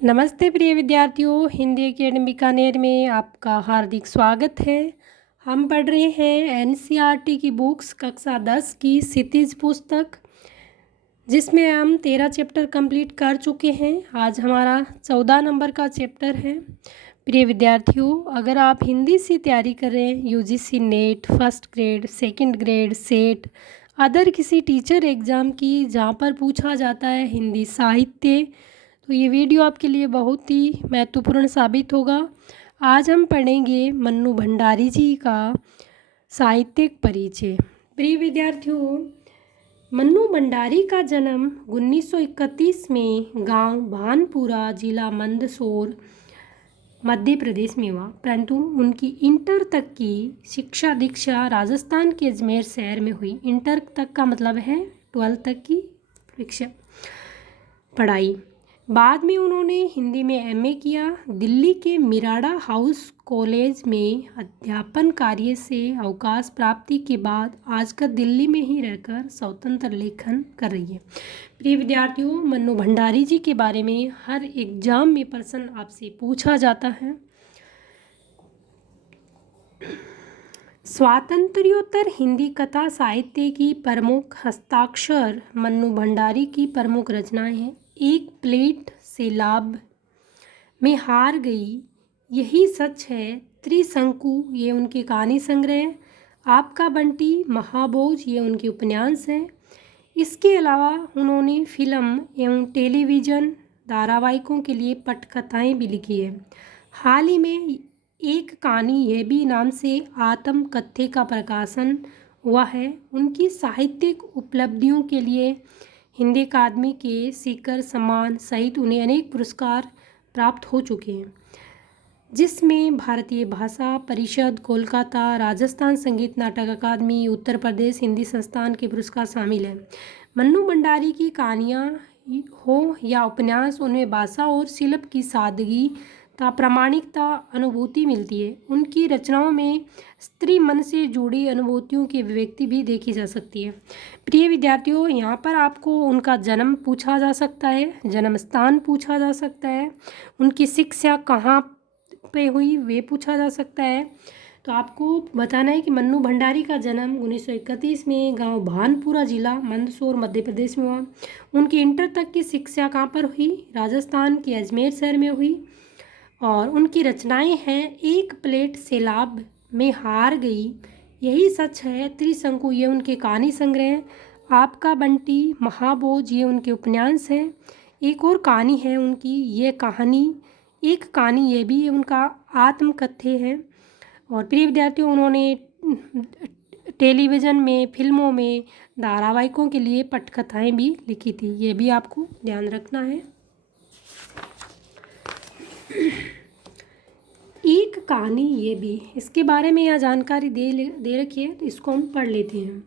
नमस्ते प्रिय विद्यार्थियों, हिंदी एकेडमी बीकानेर में आपका हार्दिक स्वागत है। हम पढ़ रहे हैं एनसीईआरटी की बुक्स कक्षा 10 की क्षितिज पुस्तक, जिसमें हम 13 चैप्टर कंप्लीट कर चुके हैं। आज हमारा 14 नंबर का चैप्टर है। प्रिय विद्यार्थियों, अगर आप हिंदी से तैयारी कर रहे हैं, UGC net, first grade, second grade, set, other किसी टीचर एग्ज़ाम की जहाँ पर पूछा जाता है हिंदी साहित्य, तो ये वीडियो आपके लिए बहुत ही महत्वपूर्ण साबित होगा। आज हम पढ़ेंगे मन्नू भंडारी जी का साहित्यिक परिचय। प्रिय विद्यार्थियों, मन्नू भंडारी का जन्म 1931 में गांव भानपुरा, जिला मंदसौर, मध्य प्रदेश में हुआ, परंतु उनकी इंटर तक की शिक्षा दीक्षा राजस्थान के अजमेर शहर में हुई। इंटर तक का मतलब है 12th तक की शिक्षा पढ़ाई। बाद में उन्होंने हिंदी में एमए किया। दिल्ली के मिराड़ा हाउस कॉलेज में अध्यापन कार्य से अवकाश प्राप्ति के बाद आजकल दिल्ली में ही रहकर स्वतंत्र लेखन कर रही है। प्रिय विद्यार्थियों, मन्नू भंडारी जी के बारे में हर एग्जाम में प्रश्न आपसे पूछा जाता है। स्वातंत्र्योत्तर हिंदी कथा साहित्य की प्रमुख हस्ताक्षर मन्नू भंडारी की प्रमुख रचनाएं हैं। एक प्लेट से लाभ में हार गई, यही सच है, त्रिशंकु, ये उनके कहानी संग्रह, आपका बंटी, महाभोज, ये उनके उपन्यास हैं। इसके अलावा उन्होंने फिल्म एवं टेलीविज़न धारावाहिकों के लिए पटकथाएं भी लिखी है। हाल ही में एक कहानी यह भी नाम से आत्मकथ्य का प्रकाशन हुआ है। उनकी साहित्यिक उपलब्धियों के लिए हिंदी अकादमी के शिखर सम्मान सहित उन्हें अनेक पुरस्कार प्राप्त हो चुके हैं, जिसमें भारतीय भाषा परिषद कोलकाता, राजस्थान संगीत नाटक अकादमी, उत्तर प्रदेश हिंदी संस्थान के पुरस्कार शामिल हैं। मन्नू भंडारी की कहानियाँ हो या उपन्यास, उनमें भाषा और शिल्प की सादगी प्रामाणिकता अनुभूति मिलती है। उनकी रचनाओं में स्त्री मन से जुड़ी अनुभूतियों की अभिव्यक्ति भी देखी जा सकती है। प्रिय विद्यार्थियों, यहाँ पर आपको उनका जन्म पूछा जा सकता है, जन्म स्थान पूछा जा सकता है, उनकी शिक्षा कहाँ पे हुई वे पूछा जा सकता है। तो आपको बताना है कि मन्नू भंडारी का जन्म 1931 में गांव भानपुरा, जिला मंदसौर, मध्य प्रदेश में हुआ। उनकी इंटर तक की शिक्षा कहाँ पर हुई? राजस्थान के अजमेर शहर में हुई। और उनकी रचनाएं हैं एक प्लेट सैलाब में हार गई, यही सच है, त्रिशंकु, ये उनके कहानी संग्रह, आपका बंटी, महाभोज, ये उनके उपन्यास हैं। एक और कहानी है उनकी, ये कहानी, एक कहानी, ये भी उनका आत्मकथ्य है। और प्रिय विद्यार्थियों, उन्होंने टेलीविज़न में, फिल्मों में, धारावाहिकों के लिए पटकथाएं भी लिखी थी, ये भी आपको ध्यान रखना है। एक कहानी, ये भी, इसके बारे में यहाँ जानकारी दे रखी है, तो इसको हम पढ़ लेते हैं।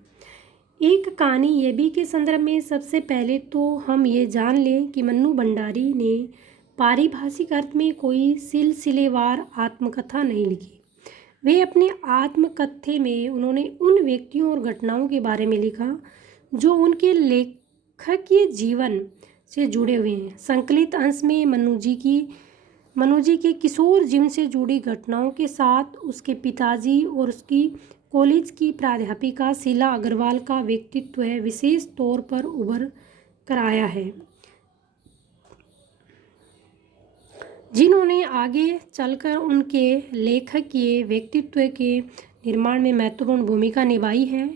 एक कहानी ये भी के संदर्भ में सबसे पहले तो हम ये जान लें कि मन्नू भंडारी ने पारिभाषिक अर्थ में कोई सिलसिलेवार आत्मकथा नहीं लिखी। वे अपने आत्मकथ्य में उन्होंने उन व्यक्तियों और घटनाओं के बारे में लिखा जो उनके लेखकीय जीवन से जुड़े हुए हैं। संकलित अंश में मनु जी के किशोर जीवन से जुड़ी घटनाओं के साथ उसके पिताजी और उसकी कॉलेज की प्राध्यापिका शीला अग्रवाल का व्यक्तित्व विशेष तौर पर उभर कर आया है, जिन्होंने आगे चलकर उनके लेखकीय व्यक्तित्व के निर्माण में महत्वपूर्ण भूमिका निभाई है।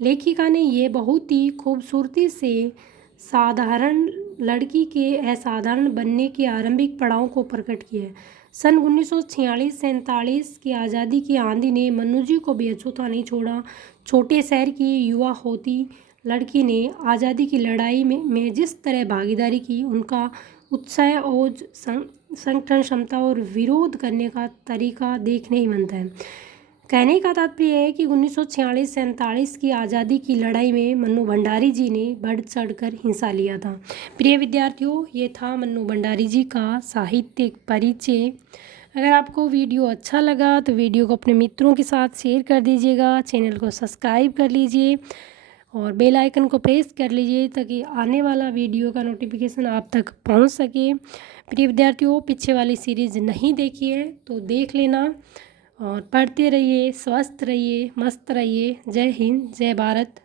लेखिका ने ये बहुत ही खूबसूरती से साधारण लड़की के असाधारण बनने के आरंभिक पड़ाव को प्रकट किया है। सन 1946-47 की आज़ादी की आंधी ने मन्नू जी को भी अछूता नहीं छोड़ा। छोटे शहर की युवा होती लड़की ने आज़ादी की लड़ाई में जिस तरह भागीदारी की, उनका उत्साह और संगठन क्षमता और विरोध करने का तरीका देखने ही मिलता है। कहने का तात्पर्य है कि 1946-47 की आज़ादी की लड़ाई में मन्नू भंडारी जी ने बढ़ चढ़कर हिस्सा लिया था। प्रिय विद्यार्थियों, ये था मन्नू भंडारी जी का साहित्यिक परिचय। अगर आपको वीडियो अच्छा लगा तो वीडियो को अपने मित्रों के साथ शेयर कर दीजिएगा, चैनल को सब्सक्राइब कर लीजिए और बेल आइकन को प्रेस कर लीजिए ताकि आने वाला वीडियो का नोटिफिकेशन आप तक पहुंच सके। प्रिय विद्यार्थियों, पीछे वाली सीरीज़ नहीं देखी है तो देख लेना और पढ़ते रहिए, स्वस्थ रहिए, मस्त रहिए। जय हिंद, जय भारत।